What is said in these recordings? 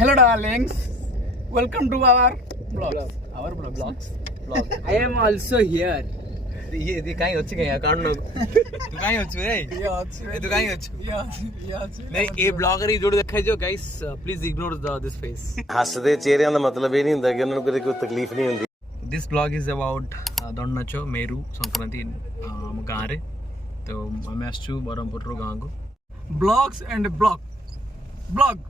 Hello darlings, welcome to our vlogs. Our vlogs. I am also here. ये कहीं अच्छी कहीं अकाउंट नो तू कहीं अच्छी रे तू कहीं अच्छी नहीं ये ब्लॉगर ही जोड़ देखा जो guys please ignore this face ਹੱਸਦੇ ਚਿਹਰਿਆਂ ਦਾ ਮਤਲਬ ਇਹ ਨਹੀਂ ਹੁੰਦਾ ਕਿ ਉਹਨਾਂ ਨੂੰ ਕਦੇ ਕੋਈ ਤਕਲੀਫ ਨਹੀਂ ਹੁੰਦੀ this blog is about दंडनाच Meru Sankranti गाँव रे तो आम आसचु ब्रह्मपुर गाँव को Blogs and blog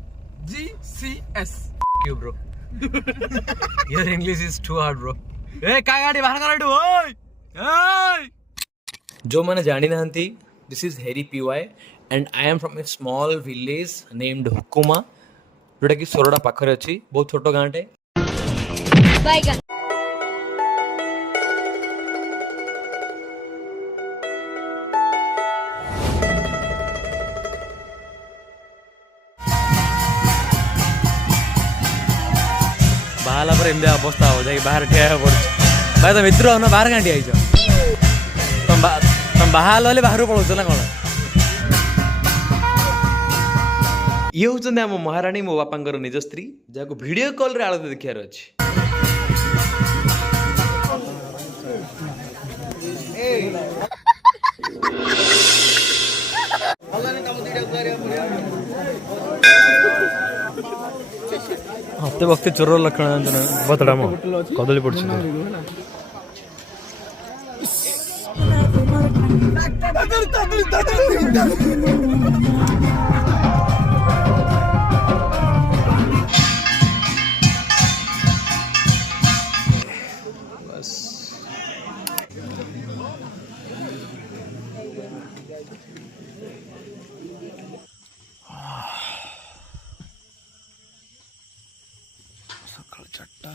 GCS. क्यों bro your English is too hard bro ए का गाड़ी बाहर कर ओए जो मैंने जानी नहंती this is Harry PY and I am from a small village named हुकुमा जोटा कि सोरडा पाखरे अछि बहुत छोटो गाँटे बाहला पर एमती अवस्था हो जाए बाहर ठिया पड़ भाई तुम मित्र हो बाहर कहाँ ठिया तुम बाहर वाले बाहर पड़ोच ना कौन ये हूँ आम महाराणी मो बापा निज स्त्री जहाँ वीडियो कॉल रे आलती देखार अच्छे हफ्ते वक्ते चोर लक्षण बतड़ा मो कदली पड़ी बस सकाळ 4टा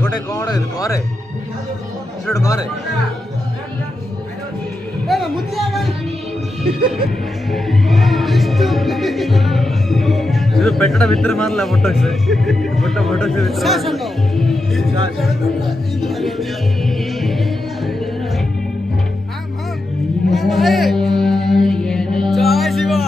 गोटे कौन करे करे पेटा भीतर मारला फोटो से फोटो से जय शिवा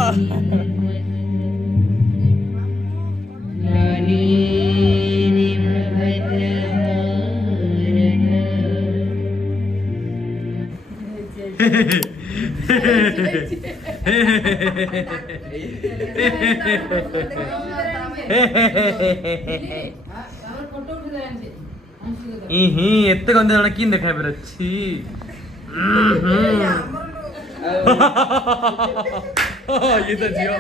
एत्ते गंदे जण किन देखाय पर अछि ये तो जियो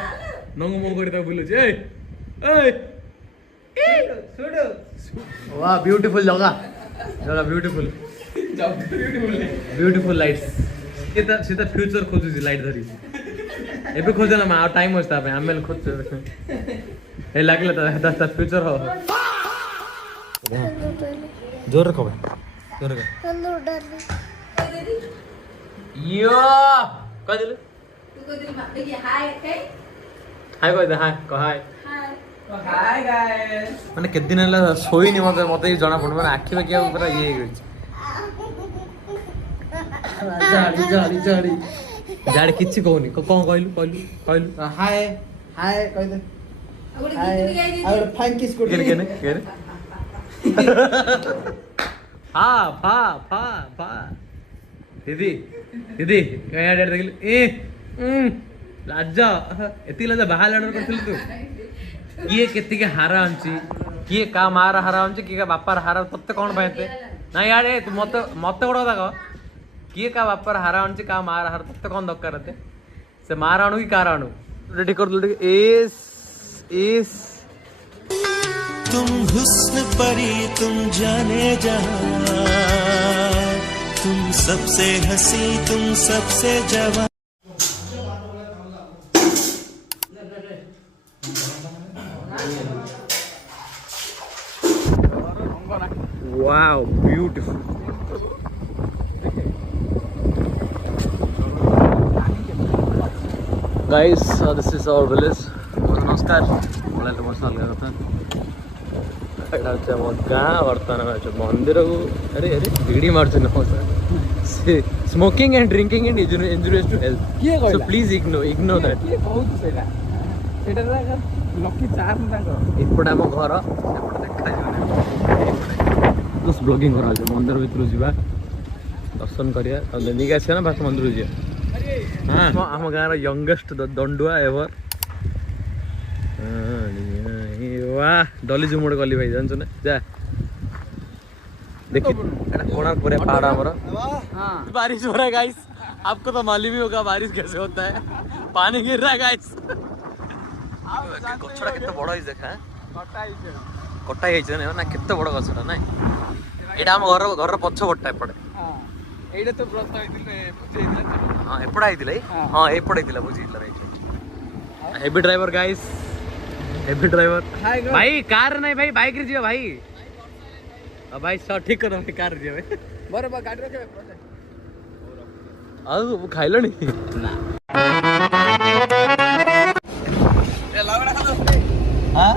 नंग मो करता बोलु जे ए छोड़ो वाह ब्यूटीफुल जगह ब्यूटीफुल लाइट्स सीधा फ्यूचर खोजु लाइट धरी एबे खोजना मा टाइम होस्ता पे आमेल खोज ए लागले त फ्यूचर हो जोर रखो जोर रखो हेलो डार्लिंग यो कह दिले तू को दिल मा देखिए हाय कह दे हाय कह हाय हाय गाइस माने के दिन हला सोई नि मते जना पड़ माने आखी बाकी पूरा ये जाड़ी जाड़े किछि कहूनी कौन कहलु कहलु कहलु हाय हाय कह दे हाय और फाइन किस को केरे केने केरे फा फा फा फा दीदी दीदी कया डेट देखिल ए लाज एति लाज बाहर ऑर्डर करथिल तू किए केति के हारा आंची किए का मार हारा आंची किए का बापार हारा तत्ते कोन पाएते ना यार ए तू मत मत गोड़ दाग किए का बापार हारा आंची का मार हारा तत्ते कोन दरकार रहते से मार आणु की कार आणु रेडी कर दे एस एस तुम हुस्न परी तुम जाने जहां तुम सबसे हंसी तुम सबसे जवान Wow, beautiful. Guys, this is our village. नमस्कार मलाई त मस्त अलगा कथा एटा चाहिँ म गाँ वर्तमान मंदिर को अरे अरे भिडी मार्छु न smoking and drinking and injurious to health so please ignore that କିଏ କହୁଛୁ ସେଇଟା ସେଇଟା ଲକି ଚାର୍ମ ତାଙ୍କର एपटे आम घर एपटे देखा बस ब्लॉगिंग करा मंदिर भीतर जावा दर्शन करिया देखिए आसिया ना बास मंदिर जी हाँ आम गाँव यंगेस्ट दंडुआ एवर वाह डली जुमुड़ गली भाई जानछु ना जा देखिए कोणार्क पूरे पहाड़ हमारा बारिश हो रहा है गाइस आपको तो मालूम ही होगा बारिश कैसे होता है पानी गिर रहा है गाइस गछड़ा कितना बड़ा है देखा कटा है ना कितना बड़ा गछड़ा ना एटा हम घर घर पछ पट्टा एपटे ଏଇଟା ତ ବ୍ରତ ହେଇଥିଲେ ପୂଜା ହେଇଥିଲା हाँ एपड़ा आइदिला हाँ एपड़ा आइदिला बुझी right heavy driver guys heavy driver भाई कार नहीं भाई बाइक रे जियो भाई अब भाई सब ठीक करो कार रे जियो भाई बरोबर गाड़ी रखे आ खाइलो नी ना ए लगड़ा खा हां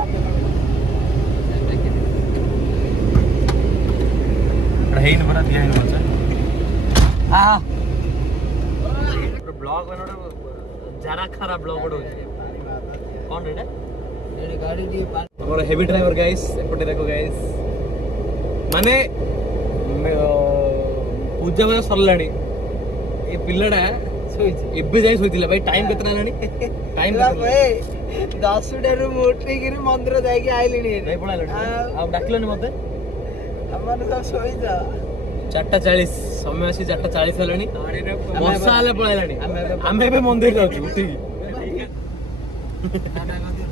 रहीन बरा दिया है बोलता हां ब्लॉग बनोडे जरा खरा ब्लॉग बडो कौन रेडा गाड़ी दिए और हेवी ड्राइवर गाइस एपटे देखो गाइस माने पूजा में सरलाणी ए पिल्लाडा एबे जाई सोइतिला भाई टाइम केतना लानी टाइम भाई 10 डे मोटरी गिरी मंदिर जाई के आइलिनी नहीं पड़ा लड़ी अब डाकलनी मते हमन सब सोई जा 4:40 समय आसी 4:40 हेलानी वर्षा आले पळाइलानी आमे बे मंदिर जाउछु उठी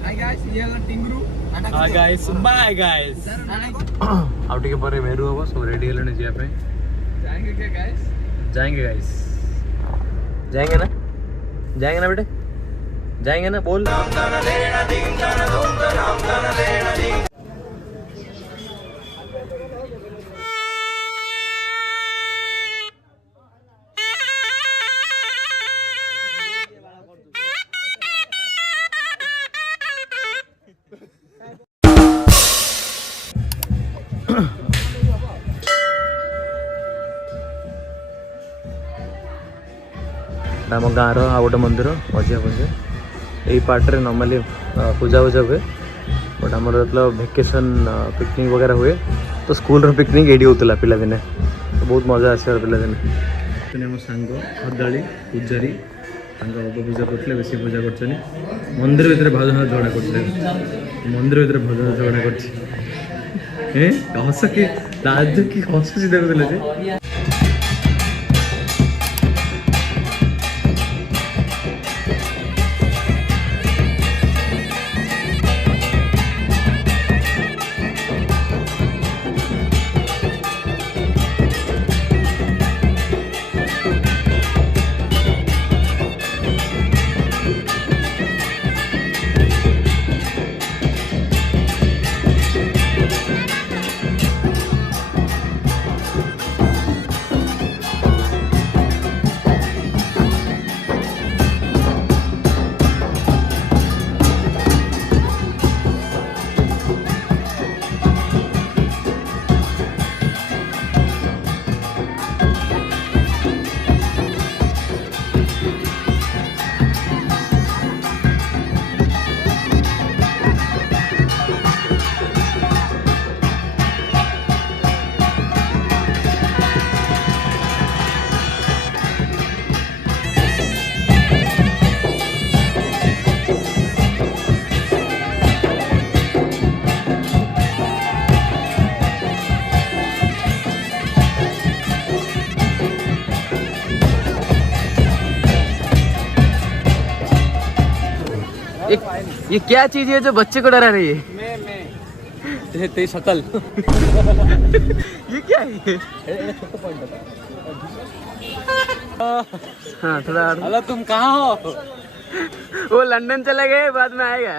हाय गाइस ये वाला टिंगरू हाय गाइस बाय गाइस आउट के पर मेरू हो सो रेडी हेलानी जिया पे जाएंगे क्या गाइस जाएंगे गाइस जाएंगे ना बेटे जाएंगे ना बोल आम गाँव आ गए मंदिर मझिया पूजा यही पार्ट रे नॉर्मली पूजा वूजा हुए बट आम मतलब वेकेशन पिकनिक वगैरह हुए तो स्कूल रो पिकनिक एडी होता पिला दिने तो बहुत मजा आसार पिला दिने आम सांग हरदाली पूजारी पूजा करते बेसी पूजा कर मंदिर भितर भजन झगड़ा कर मंदिर भितर भजन झगड़ा कर हस कि लाज कि हस देखुले जे ये क्या चीज है जो बच्चे को डरा रही है? मैं तेरी शकल ये क्या है? हाँ थोड़ा और। हेलो तुम कहाँ हो? वो लंदन चले गए, बाद में आएगा।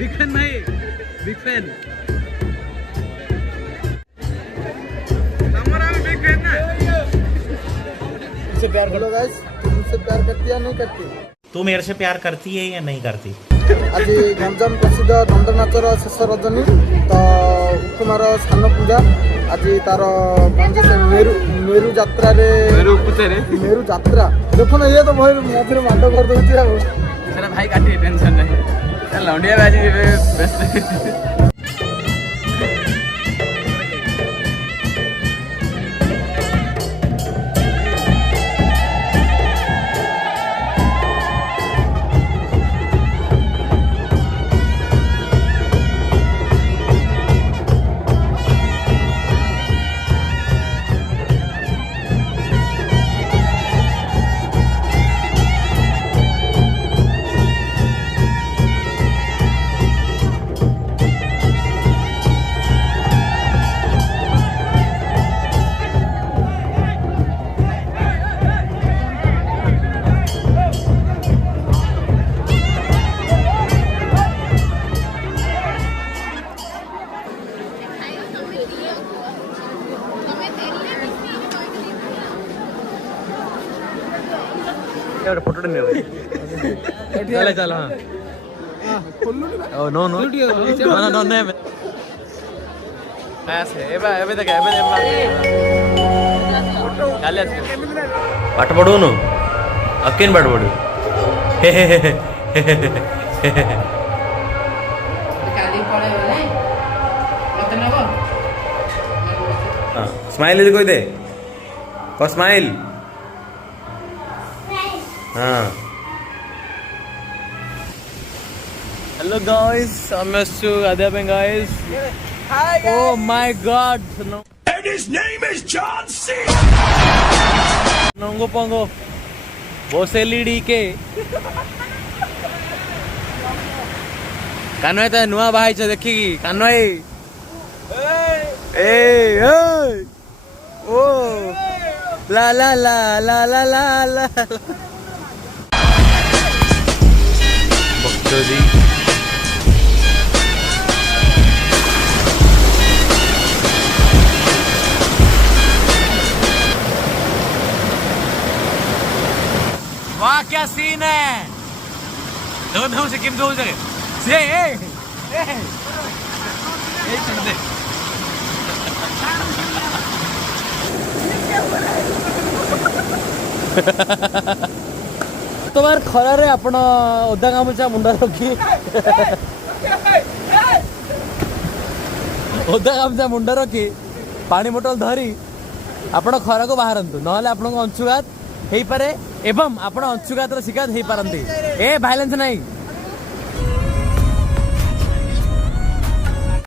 बिग फैन भाई, बिग फैन। मुझसे प्यार करो गाइस, मुझसे प्यार करती है या नहीं करती? तू मेरे से प्यार करती है या नहीं करती? आज गंजाम प्रसिद्ध दंडनाचर शेष रजनी तो उपकुमार सान पूजा आज तार मेरु यात्रा मेरु यात्रा देख ना, ये तो भाई मझे माड कर दूसरी भाई काटे टेंशन नहीं, लौंडिया बाजी बेस्ट। फोटो चल चल। हाँ नो नो नो नो पाठ पढ़ुन अकेन पाठ पढ़ु स्माइल कोई दे को स्माइल। हाँ hello guys, I'm Mr. Adyapan guys. Hi guys. Oh my god. No. And his name is John C. Nongo pongo. Boseli DK. Convoy तो नुआ भाई छ देखिकी कानवाई। ए ए ओ ला ला ला ला ला ला ला बक्तोदी वाह क्या सीन है। दो से किम दो जगह से तुम्हार खरारे आपण ओदा गामुचा मुंडा रखी ओदा गामछा मुंड रखी पानी बोतल धरी आपण खरा को बाहरंतु नहले आपन अंशुघात हेई पारे एवं आपण अंशुघातर शिकार हेई पारंती ए भाइलेंस नहीं